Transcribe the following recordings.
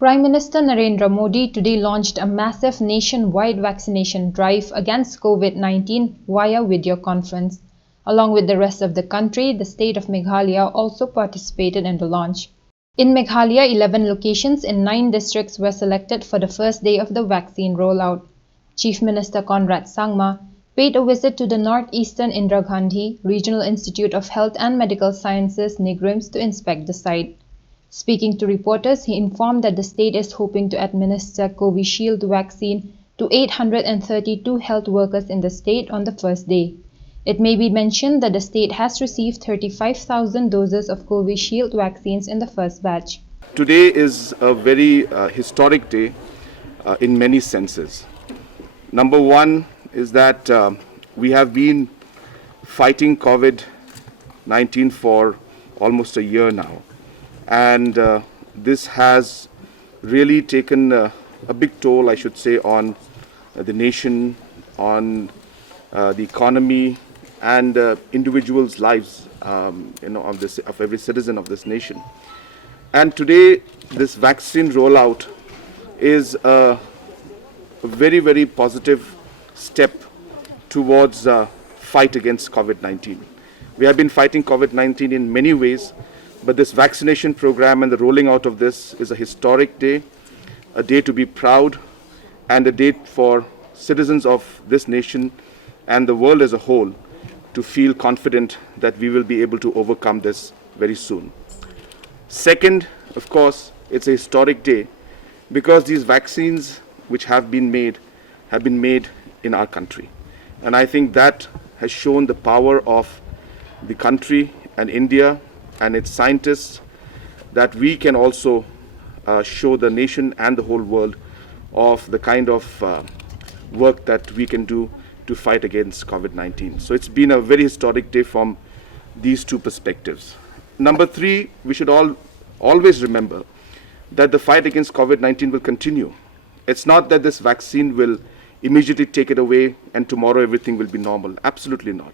Prime Minister Narendra Modi today launched a massive nationwide vaccination drive against COVID-19 via video conference. Along with the rest of the country, the state of Meghalaya also participated in the launch. In Meghalaya, 11 locations in 9 districts were selected for the first day of the vaccine rollout. Chief Minister Conrad Sangma paid a visit to the Northeastern Indira Gandhi Regional Institute of Health and Medical Sciences, Nigrims, to inspect the site. Speaking to reporters, he informed that the state is hoping to administer Covishield vaccine to 832 health workers in the state on the first day. It may be mentioned that the state has received 35,000 doses of Covishield vaccines in the first batch. Today is a very historic day in many senses. Number one is that we have been fighting COVID-19 for almost a year now. And this has really taken a big toll, I should say, on the nation, on the economy, and individuals' lives, of every citizen of this nation. And today, this vaccine rollout is a very, very positive step towards fight against COVID-19. We have been fighting COVID-19 in many ways. But this vaccination program and the rolling out of this is a historic day, a day to be proud, and a day for citizens of this nation and the world as a whole to feel confident that we will be able to overcome this very soon. Second, of course, it's a historic day because these vaccines which have been made in our country. And I think that has shown the power of the country and India and its scientists, that we can also show the nation and the whole world of the kind of work that we can do to fight against COVID-19. So it's been a very historic day from these two perspectives. Number three, we should always remember that the fight against COVID-19 will continue. It's not that this vaccine will immediately take it away and tomorrow everything will be normal. Absolutely not.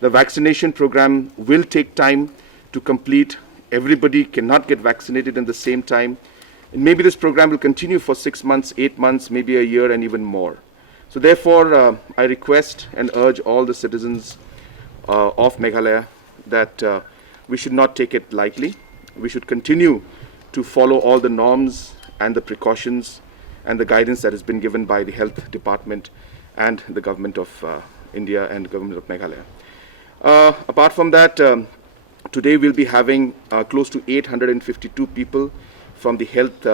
The vaccination program will take time to complete. Everybody cannot get vaccinated in the same time. And maybe this program will continue for 6 months, 8 months, maybe a year and even more. So therefore, I request and urge all the citizens of Meghalaya that we should not take it lightly. We should continue to follow all the norms and the precautions and the guidance that has been given by the Health Department and the Government of India and Government of Meghalaya. Apart from that, today we'll be having close to 852 people from the health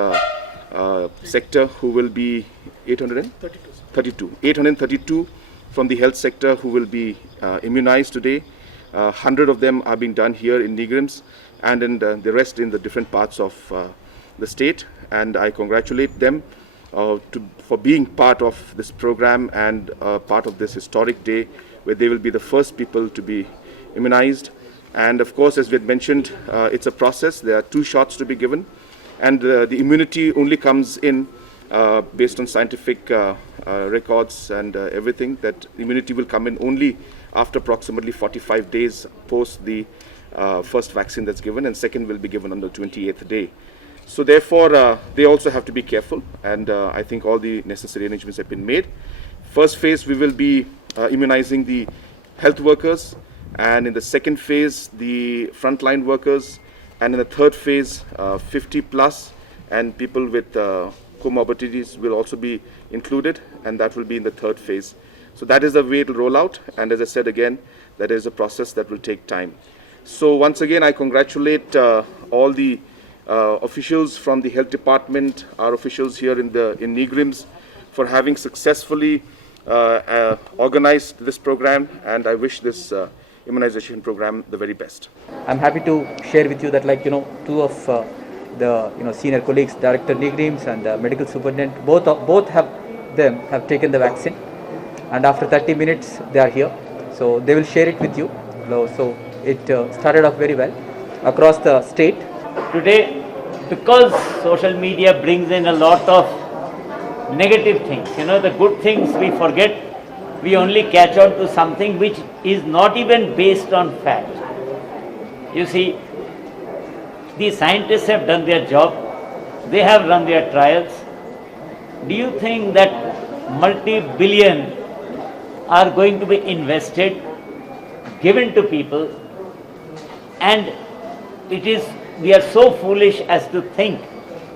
sector who will be 832 from the health sector who will be immunized today. 100 of them are being done here in Nigrims and in the rest in the different parts of the state. And I congratulate them for being part of this program and part of this historic day where they will be the first people to be immunized. And of course, as we had mentioned, it's a process. There are 2 shots to be given. And the immunity only comes in based on scientific records and everything, that immunity will come in only after approximately 45 days post the first vaccine that's given, and second will be given on the 28th day. So therefore, they also have to be careful, and I think all the necessary arrangements have been made. First phase, we will be immunizing the health workers, and in the second phase, the frontline workers, and in the third phase, 50 plus, and people with comorbidities will also be included, and that will be in the third phase. So that is the way it will roll out, and as I said again, that is a process that will take time. So once again, I congratulate all the officials from the health department, our officials here in Nigrims, for having successfully organized this program, and I wish this immunization program the very best. I'm happy to share with you that, two of the senior colleagues, Director Nigrims and Medical Superintendent, both have taken the vaccine, and after 30 minutes they are here, so they will share it with you. So it started off very well across the state. Today, because social media brings in a lot of negative things, the good things we forget, we only catch on to something which is not even based on fact. You see, the scientists have done their job. They have run their trials. Do you think that multi-billion are going to be invested, given to people, and we are so foolish as to think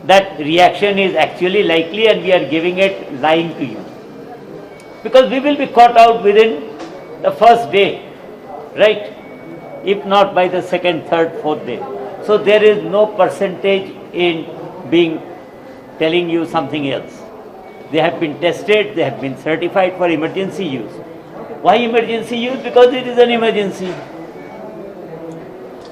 that reaction is actually likely and we are giving it lying to you? Because we will be caught out within the first day, right? If not by the second, third, fourth day. So there is no percentage in telling you something else. They have been tested, they have been certified for emergency use. Why emergency use? Because it is an emergency.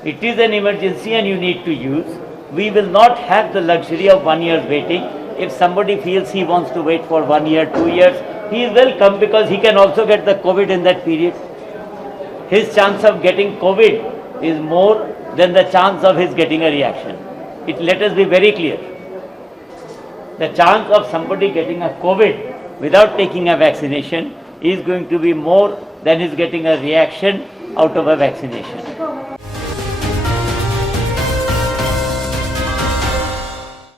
It is an emergency and you need to use. We will not have the luxury of 1 year waiting. If somebody feels he wants to wait for 1 year, 2 years, he is welcome, because he can also get the COVID in that period. His chance of getting COVID is more than the chance of his getting a reaction. Let us be very clear. The chance of somebody getting a COVID without taking a vaccination is going to be more than his getting a reaction out of a vaccination.